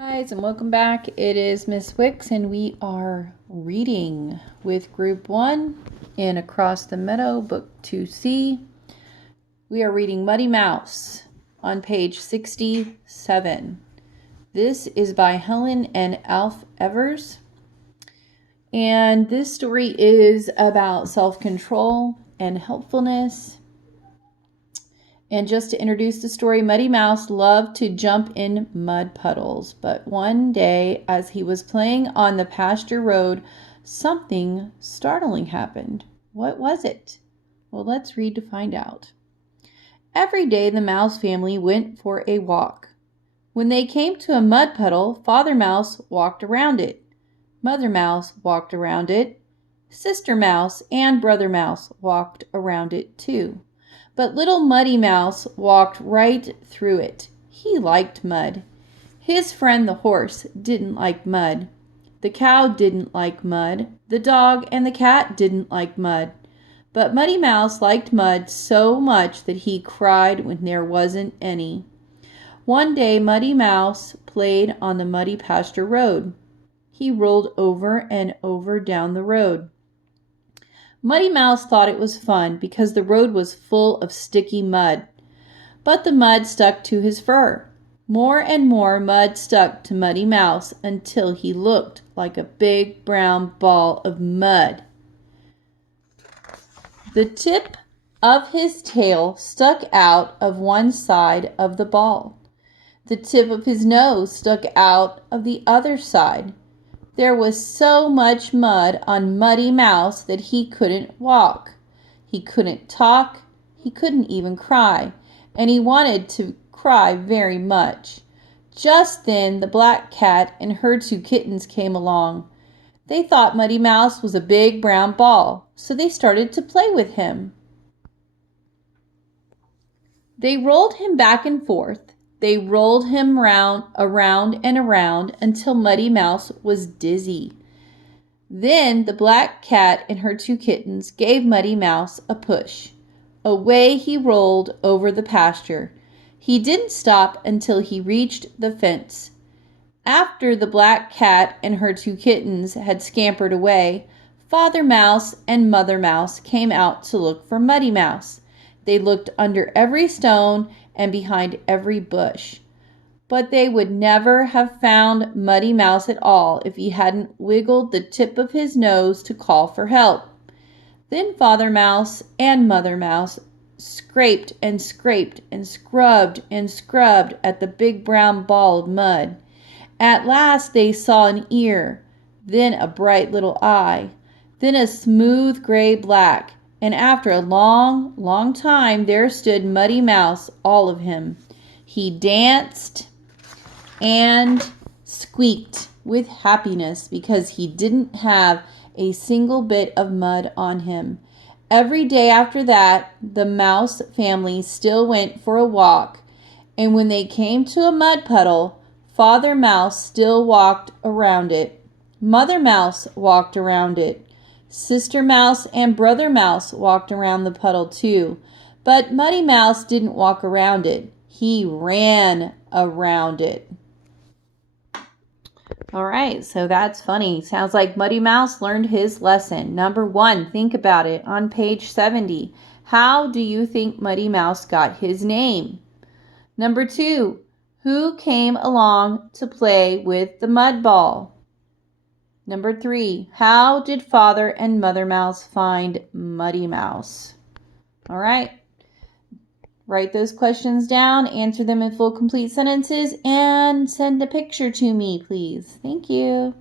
Guys, and welcome back. It is Miss Wicks, and we are reading with Group 1 in Across the Meadow, Book 2C. We are reading Muddy Mouse on page 67. This is by Helen and Alf Evers. And this story is about self-control and helpfulness. And just to introduce the story, Muddy Mouse loved to jump in mud puddles. But one day, as he was playing on the pasture road, something startling happened. What was it? Well, let's read to find out. Every day, the Mouse family went for a walk. When they came to a mud puddle, Father Mouse walked around it. Mother Mouse walked around it. Sister Mouse and Brother Mouse walked around it too. But little Muddy Mouse walked right through it. He liked mud. His friend the horse didn't like mud. The cow didn't like mud. The dog and the cat didn't like mud. But Muddy Mouse liked mud so much that he cried when there wasn't any. One day Muddy Mouse played on the muddy pasture road. He rolled over and over down the road. Muddy Mouse thought it was fun because the road was full of sticky mud. But the mud stuck to his fur. More and more mud stuck to Muddy Mouse until he looked like a big brown ball of mud. The tip of his tail stuck out of one side of the ball. The tip of his nose stuck out of the other side. There was so much mud on Muddy Mouse that he couldn't walk. He couldn't talk. He couldn't even cry. And he wanted to cry very much. Just then the black cat and her two kittens came along. They thought Muddy Mouse was a big brown ball, so they started to play with him. They rolled him back and forth. They rolled him around and around until Muddy Mouse was dizzy. Then the black cat and her two kittens gave Muddy Mouse a push. Away he rolled over the pasture. He didn't stop until he reached the fence. After the black cat and her two kittens had scampered away, Father Mouse and Mother Mouse came out to look for Muddy Mouse. They looked under every stone and behind every bush. But they would never have found Muddy Mouse at all if he hadn't wiggled the tip of his nose to call for help. Then Father Mouse and Mother Mouse scraped and scraped and scrubbed at the big brown ball of mud. At last they saw an ear, then a bright little eye, then a smooth gray black. And after a long, long time, there stood Muddy Mouse, all of him. He danced and squeaked with happiness because he didn't have a single bit of mud on him. Every day after that, the Mouse family still went for a walk. And when they came to a mud puddle, Father Mouse still walked around it. Mother Mouse walked around it. Sister Mouse and Brother Mouse walked around the puddle too, but Muddy Mouse didn't walk around it. He ran around it. All right, so that's funny. Sounds like Muddy Mouse learned his lesson. Number 1, think about it on page 70. How do you think Muddy Mouse got his name? Number 2, who came along to play with the mud ball? Number 3, how did Father and Mother Mouse find Muddy Mouse? All right, write those questions down, answer them in full complete sentences, and send a picture to me, please. Thank you.